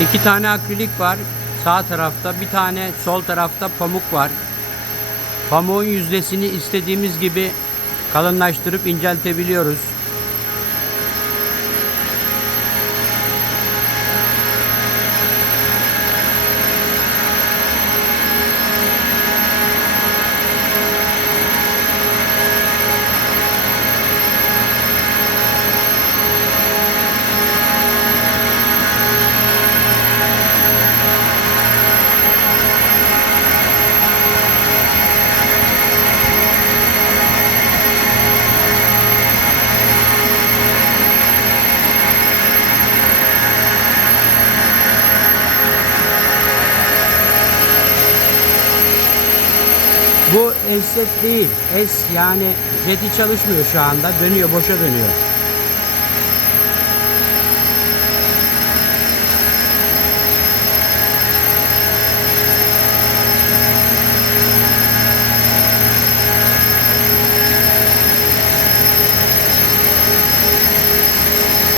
İki tane akrilik var sağ tarafta. Bir tane sol tarafta pamuk var. Pamuğun yüzdesini istediğimiz gibi kalınlaştırıp inceltebiliyoruz. Bu esset değil. Es yani jeti çalışmıyor şu anda. Dönüyor, boşa dönüyor.